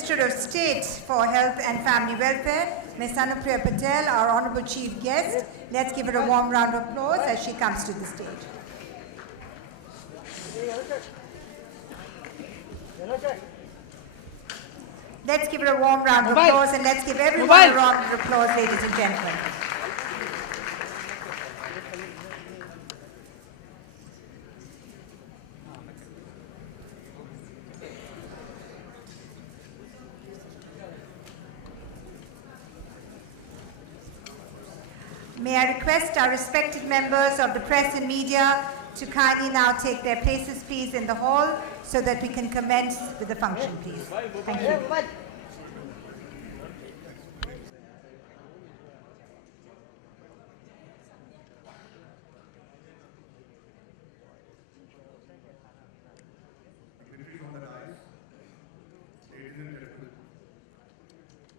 Minister of State for Health and Family Welfare, Ms. Anupriya Patel, our Honourable Chief Guest. Let's give her a warm round of applause as she comes to the stage. Let's give her a warm round of applause, and let's give everyone a round of applause, ladies and gentlemen. May I request our respected members of the press and media to kindly now take their places, please, in the hall so that we can commence with the function, please. Thank you.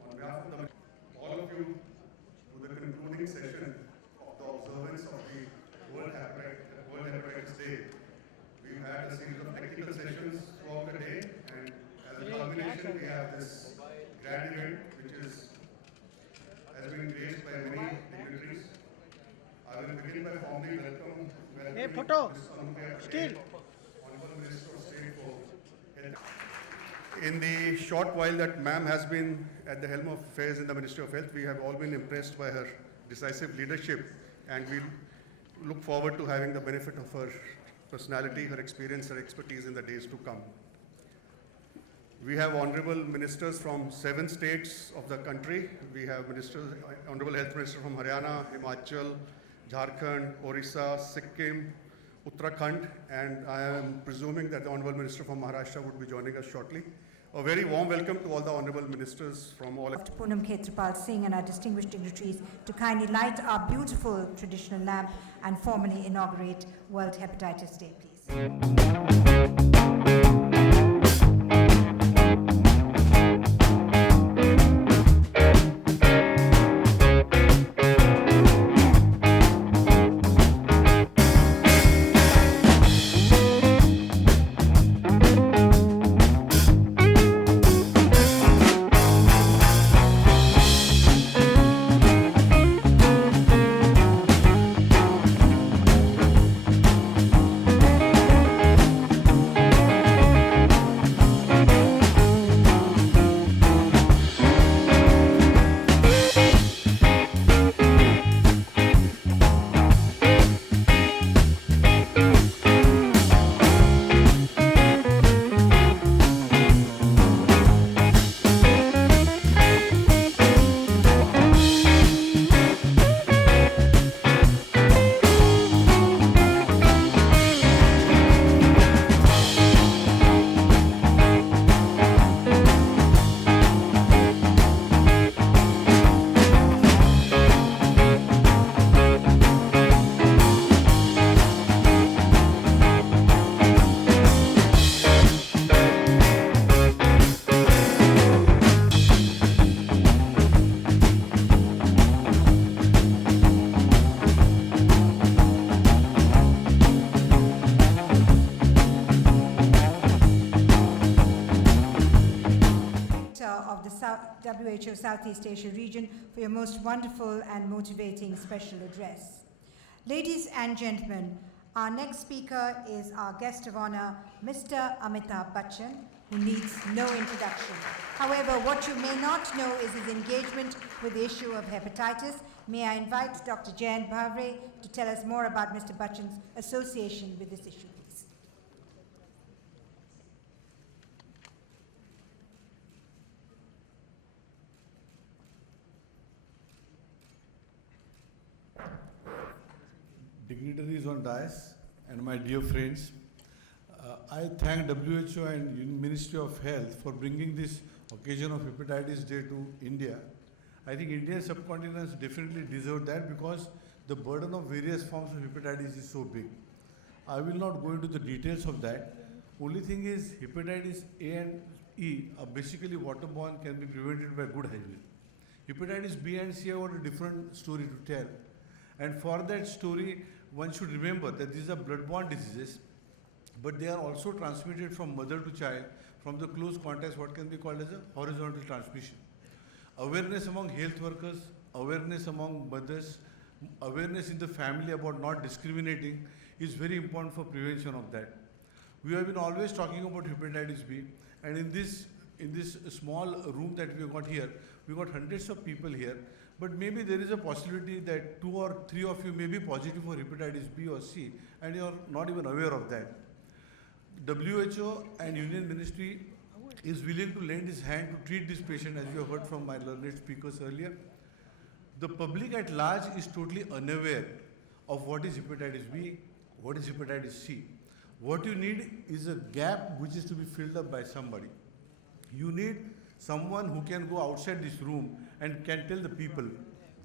On behalf of all of you, to the concluding session of the observance of the World Hepatitis Day. We've had a series of technical sessions throughout the day, and as a culmination, we have this grand event, which has been graced by many dignitaries. I will begin by formally welcoming Ms. Anupriya Patel, Honorable Minister of State for Health. In the short while that ma'am has been at the helm of affairs in the Ministry of Health, we have all been impressed by her decisive leadership, and we look forward to having the benefit of her personality, her experience, her expertise in the days to come. We have honorable ministers from 7 states of the country. We have Honorable Health Minister from Haryana, Himachal, Jharkhand, Orissa, Sikkim, Uttarakhand, and I am presuming that the Honorable Minister from Maharashtra would be joining us shortly. A very warm welcome to all the Honorable Ministers from all... Dr. Poonam Khetrapal Singh and our distinguished dignitaries to kindly light our beautiful traditional lamp and formally inaugurate World Hepatitis Day, please. Of the WHO Southeast Asia region for your most wonderful and motivating special address. Ladies and gentlemen, our next speaker is our guest of honor, Mr. Amitabh Bachchan, who needs no introduction. However, what you may not know is his engagement with the issue of hepatitis. May I invite Dr. Jayant Bhavre to tell us more about Mr. Bachchan's association with this issue, please. Dignitaries on dais and my dear friends, I thank WHO and Ministry of Health for bringing this occasion of Hepatitis Day to India. I think Indian subcontinent definitely deserve that because the burden of various forms of hepatitis is so big. I will not go into the details of that. Only thing is hepatitis A and E are basically waterborne, can be prevented by good hygiene. Hepatitis B and C have got a different story to tell. And for that story, one should remember that these are blood-borne diseases but they are also transmitted from mother to child, from the close contacts, what can be called as a horizontal transmission. Awareness among health workers, awareness among mothers, awareness in the family about not discriminating is very important for prevention of that. We have been always talking about hepatitis B, and in this small room that we got here, we got hundreds of people here, but maybe there is a possibility that 2 or 3 of you may be positive for hepatitis B or C, and you are not even aware of that. WHO and Union Ministry is willing to lend his hand to treat this patient, as you have heard from my learned speakers earlier. The public at large is totally unaware of what is hepatitis B, what is hepatitis C. What you need is a gap which is to be filled up by somebody. You need someone who can go outside this room and can tell the people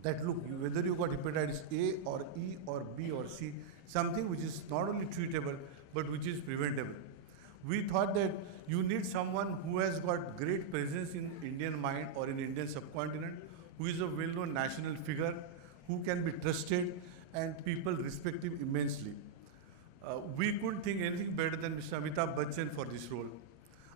that, look, whether you got hepatitis A or E or B or C, something which is not only treatable but which is preventable. We thought that you need someone who has got great presence in Indian mind or in Indian subcontinent, who is a well-known national figure, who can be trusted and people respect him immensely. We couldn't think anything better than Mr. Amitabh Bachchan for this role.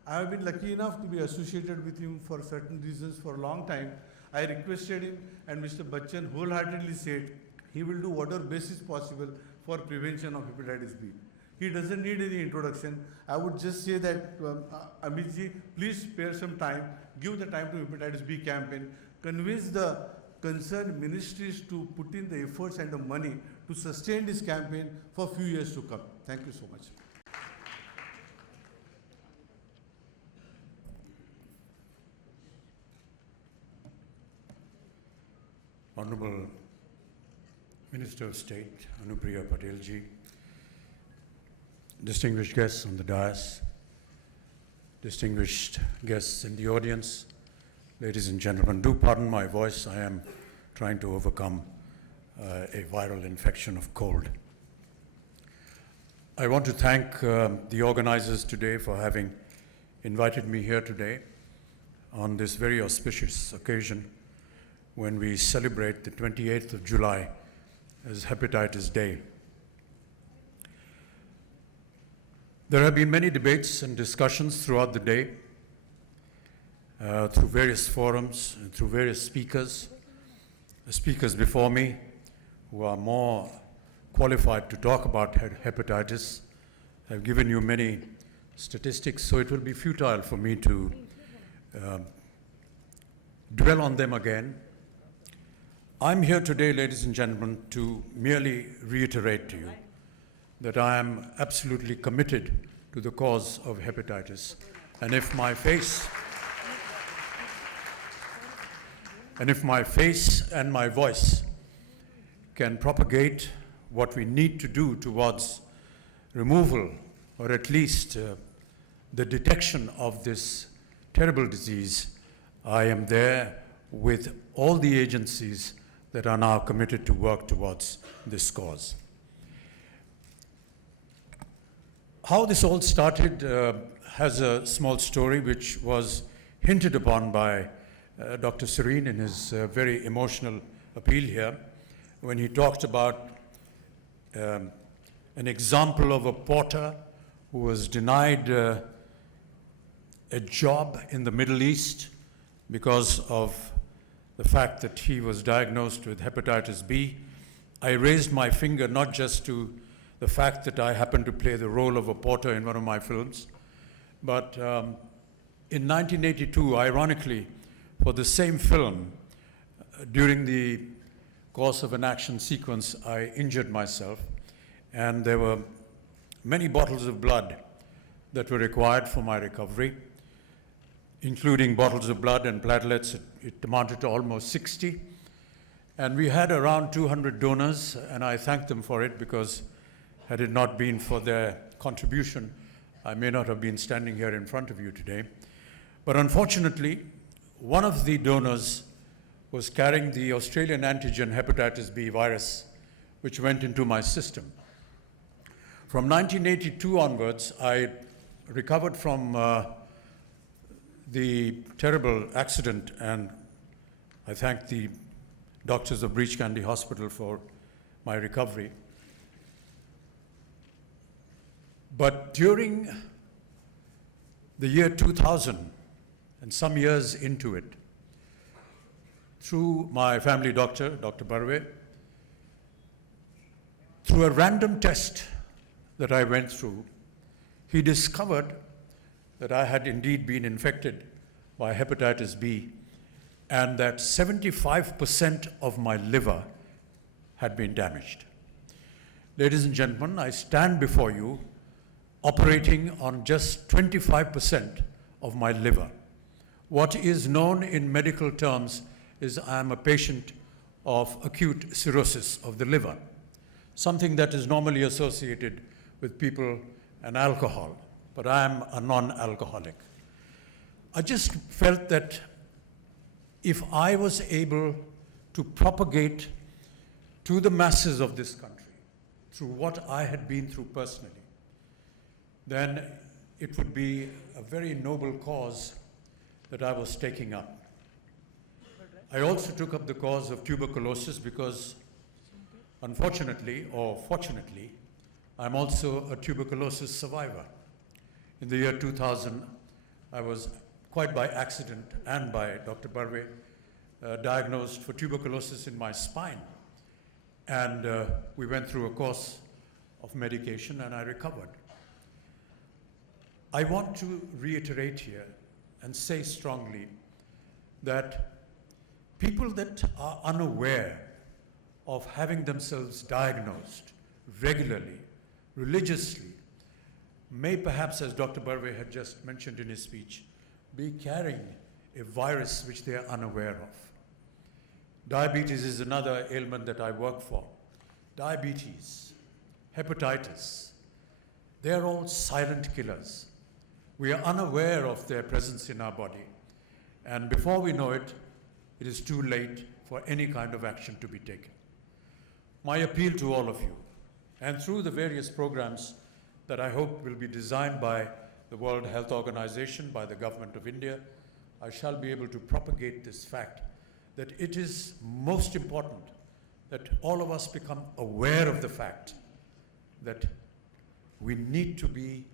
I have been lucky enough to be associated with him for certain reasons for a long time. I requested him, and Mr. Bachchan wholeheartedly said he will do whatever best is possible for prevention of hepatitis B. He doesn't need any introduction. I would just say that, Amitji, please spare some time, give the time to hepatitis B campaign, convince the concerned ministries to put in the efforts and the money to sustain this campaign for a few years to come. Thank you so much. Honorable Minister of State, Anupriya Patel-ji, distinguished guests on the dais, distinguished guests in the audience, ladies and gentlemen, do pardon my voice. I am trying to overcome a viral infection of cold. I want to thank the organizers today for having invited me here today on this very auspicious occasion when we celebrate the 28th of July as Hepatitis Day. There have been many debates and discussions throughout the day, through various forums, and through various speakers. The speakers before me, who are more qualified to talk about hepatitis, have given you many statistics, so it will be futile for me to dwell on them again. I'm here today, ladies and gentlemen, to merely reiterate to you that I am absolutely committed to the cause of hepatitis. And if my face and my voice can propagate what we need to do towards removal, or at least the detection of this terrible disease, I am there with all the agencies that are now committed to work towards this cause. How this all started has a small story which was hinted upon by Dr. Serene in his very emotional appeal here, when he talked about an example of a porter who was denied a job in the Middle East because of the fact that he was diagnosed with hepatitis B. I raised my finger not just to the fact that I happened to play the role of a porter in one of my films, but in 1982, ironically, for the same film, during the course of an action sequence, I injured myself, and there were many bottles of blood that were required for my recovery, including bottles of blood and platelets. It amounted to almost 60. And we had around 200 donors, and I thanked them for it, because had it not been for their contribution, I may not have been standing here in front of you today. But unfortunately, one of the donors was carrying the Australian antigen hepatitis B virus, which went into my system. From 1982 onwards, I recovered from the terrible accident, and I thank the doctors of Breach Candy Hospital for my recovery. But during the year 2000, and some years into it, through my family doctor, Dr. Barve, through a random test that I went through, he discovered that I had indeed been infected by hepatitis B, and that 75% of my liver had been damaged. Ladies and gentlemen, I stand before you operating on just 25% of my liver. What is known in medical terms is I am a patient of acute cirrhosis of the liver, something that is normally associated with people and alcohol, but I am a non-alcoholic. I just felt that if I was able to propagate to the masses of this country through what I had been through personally, then it would be a very noble cause that I was taking up. I also took up the cause of tuberculosis because, unfortunately or fortunately, I'm also a tuberculosis survivor. In the year 2000, I was, quite by accident and by Dr. Barve, diagnosed for tuberculosis in my spine. And we went through a course of medication and I recovered. I want to reiterate here and say strongly that people that are unaware of having themselves diagnosed regularly, religiously, may perhaps, as Dr. Barve had just mentioned in his speech, be carrying a virus which they are unaware of. Diabetes is another ailment that I work for. Diabetes, hepatitis, they are all silent killers. We are unaware of their presence in our body. And before we know it, it is too late for any kind of action to be taken. My appeal to all of you, and through the various programs that I hope will be designed by the World Health Organization, by the Government of India, I shall be able to propagate this fact that it is most important that all of us become aware of the fact that we need to be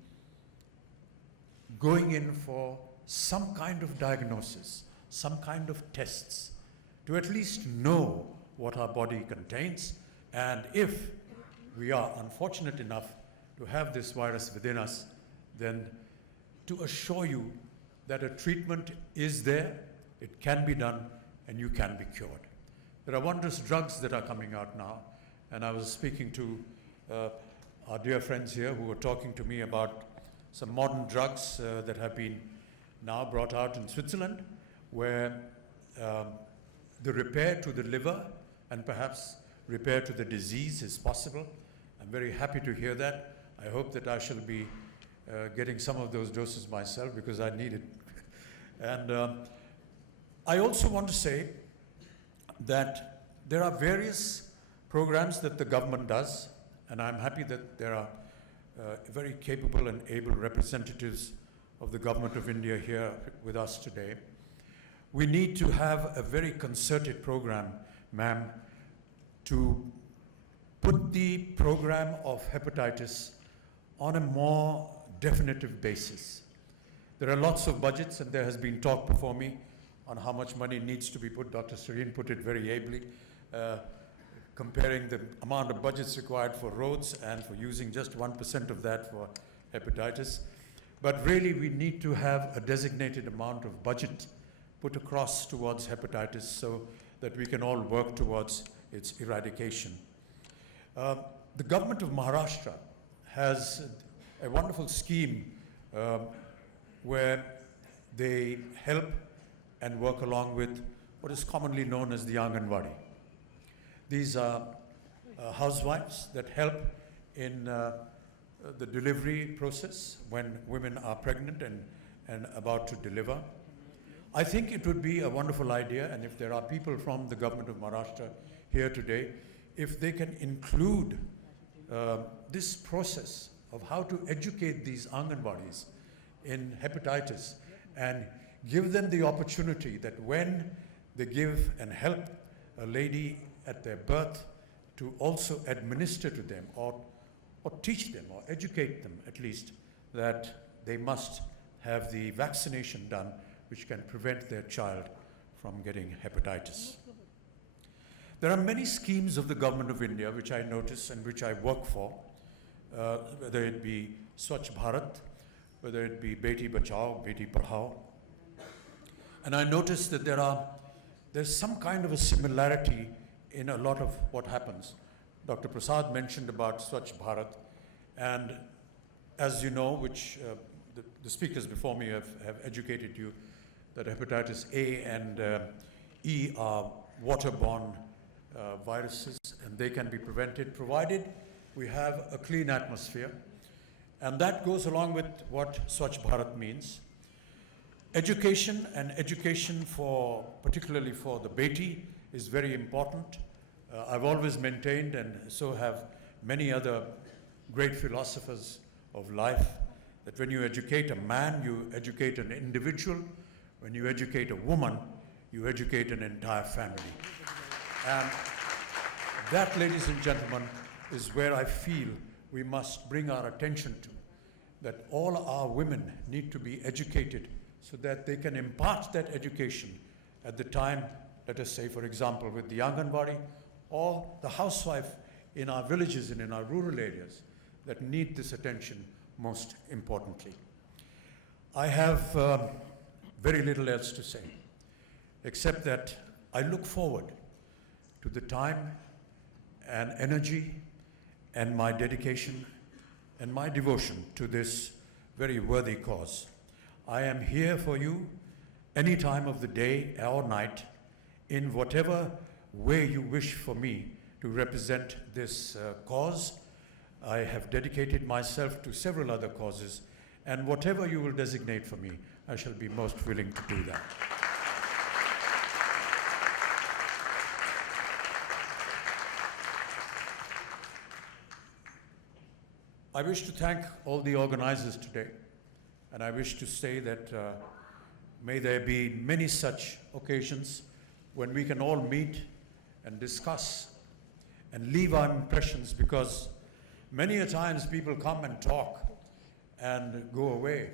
going in for some kind of diagnosis, some kind of tests, to at least know what our body contains, and if we are unfortunate enough to have this virus within us, then to assure you that a treatment is there, it can be done, and you can be cured. There are wondrous drugs that are coming out now, and I was speaking to our dear friends here who were talking to me about some modern drugs that have been now brought out in Switzerland, where the repair to the liver and perhaps repair to the disease is possible. I'm very happy to hear that. I hope that I shall be getting some of those doses myself because I need it. And I also want to say that there are various programs that the government does, and I'm happy that there are very capable and able representatives of the Government of India here with us today. We need to have a very concerted program, ma'am, to put the program of hepatitis on a more definitive basis. There are lots of budgets, and there has been talk before me on how much money needs to be put. Dr. Serene put it very ably, comparing the amount of budgets required for roads and for using just 1% of that for hepatitis. But really, we need to have a designated amount of budget put across towards hepatitis so that we can all work towards its eradication. The government of Maharashtra has a wonderful scheme where they help and work along with what is commonly known as the Anganwadi. These are housewives that help in the delivery process when women are pregnant and about to deliver. I think it would be a wonderful idea, and if there are people from the government of Maharashtra here today, if they can include this process of how to educate these Anganwadis in hepatitis and give them the opportunity that when they give and help a lady at their birth to also administer to them or or teach them, or educate them at least, that they must have the vaccination done which can prevent their child from getting hepatitis. There are many schemes of the Government of India which I notice and which I work for, whether it be Swachh Bharat, whether it be Beti Bachao, Beti Padhao. And I notice that there's some kind of a similarity in a lot of what happens. Dr. Prasad mentioned about Swachh Bharat, and as you know, which the speakers before me have educated you, that hepatitis A and E are waterborne viruses, and they can be prevented provided we have a clean atmosphere. And that goes along with what Swachh Bharat means. Education, and education particularly for the Beti, is very important. I've always maintained, and so have many other great philosophers of life, that when you educate a man, you educate an individual. When you educate a woman, you educate an entire family. And that, ladies and gentlemen, is where I feel we must bring our attention to, that all our women need to be educated so that they can impart that education at the time, let us say, for example, with the Anganwadi or the housewife in our villages and in our rural areas that need this attention most importantly. I have very little else to say, except that I look forward to the time and energy and my dedication and my devotion to this very worthy cause. I am here for you any time of the day or night, in whatever way you wish for me to represent this cause. I have dedicated myself to several other causes, and whatever you will designate for me, I shall be most willing to do that. I wish to thank all the organizers today, and I wish to say that may there be many such occasions when we can all meet and discuss and leave our impressions, because many a times people come and talk and go away.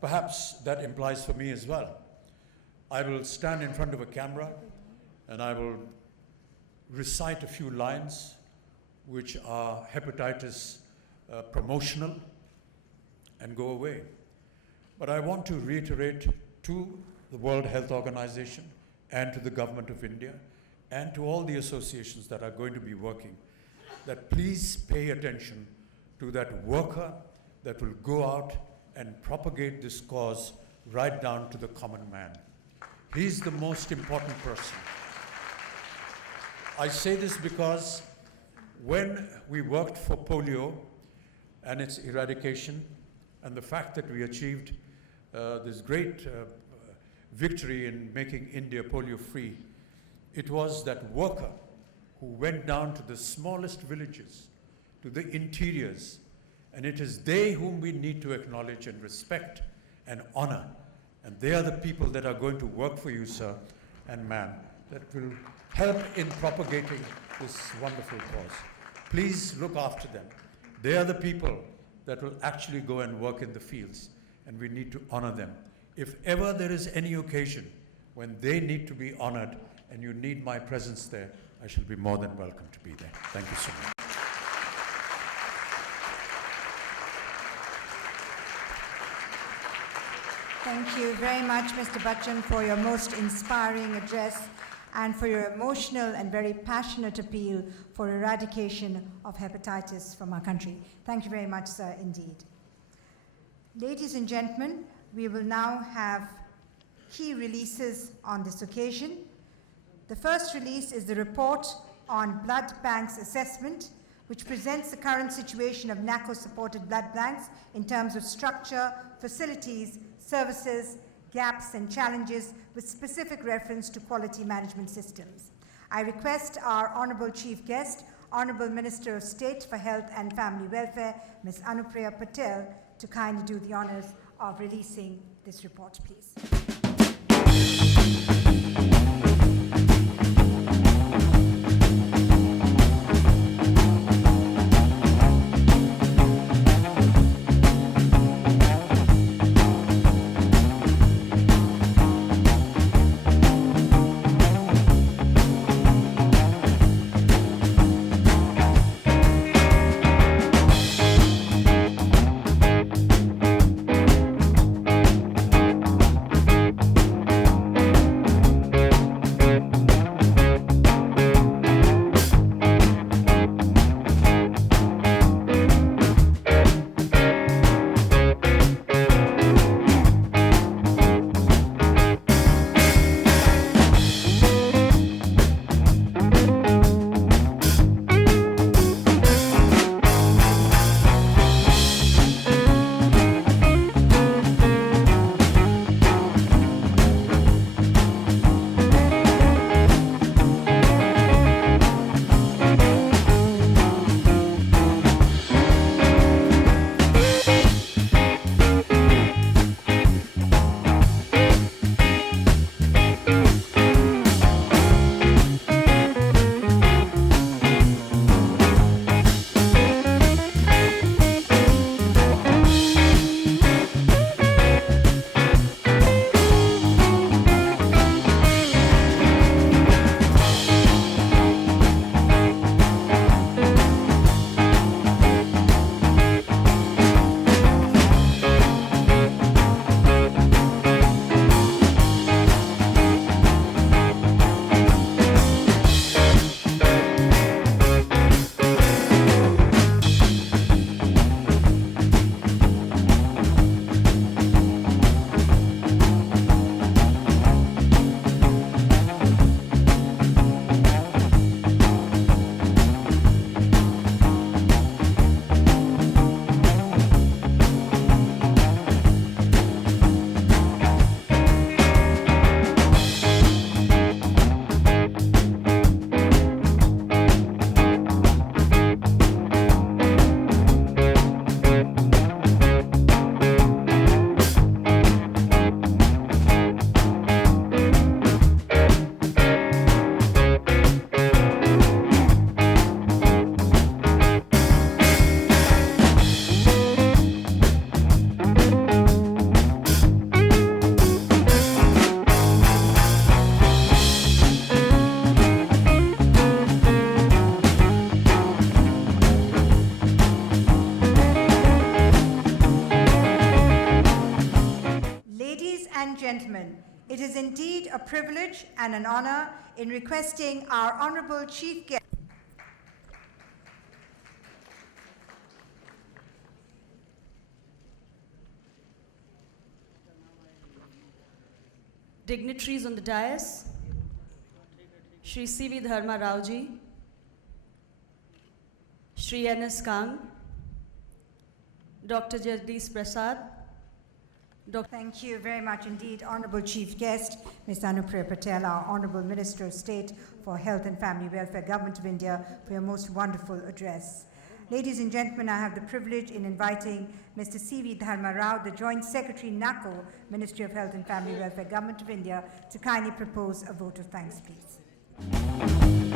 Perhaps that implies for me as well. I will stand in front of a camera and I will recite a few lines which are hepatitis promotional and go away. But I want to reiterate to the World Health Organization and to the Government of India and to all the associations that are going to be working, that please pay attention to that worker that will go out and propagate this cause right down to the common man. He's the most important person. I say this because when we worked for polio and its eradication, and the fact that we achieved this great victory in making India polio-free, it was that worker who went down to the smallest villages, to the interiors, and it is they whom we need to acknowledge and respect and honor. And they are the people that are going to work for you, sir and ma'am, that will help in propagating this wonderful cause. Please look after them. They are the people that will actually go and work in the fields, and we need to honor them. If ever there is any occasion when they need to be honored and you need my presence there, I shall be more than welcome to be there. Thank you so much. Thank you very much, Mr. Bachchan, for your most inspiring address and for your emotional and very passionate appeal for eradication of hepatitis from our country. Thank you very much, sir, indeed. Ladies and gentlemen, we will now have key releases on this occasion. The first release is the report on blood banks assessment, which presents the current situation of NACO-supported blood banks in terms of structure, facilities, services, gaps and challenges with specific reference to quality management systems. I request our Honourable Chief Guest, Honourable Minister of State for Health and Family Welfare, Ms. Anupriya Patel, to kindly do the honours of releasing this report, please. gentlemen, it is indeed a privilege and an honor in requesting our Honorable Chief Guest. Dignitaries on the dais, Shri C.V. Dharma Raoji, Shri N.S. Kang, Dr. Jagdish Prasad, Thank you very much indeed, Honorable Chief Guest, Ms. Anupriya Patel, our Honorable Minister of State for Health and Family Welfare, Government of India, for your most wonderful address. Ladies and gentlemen, I have the privilege in inviting Mr. C.V. Dharma Rao, the Joint Secretary, NACO, Ministry of Health and Family Welfare, Government of India, to kindly propose a vote of thanks, please.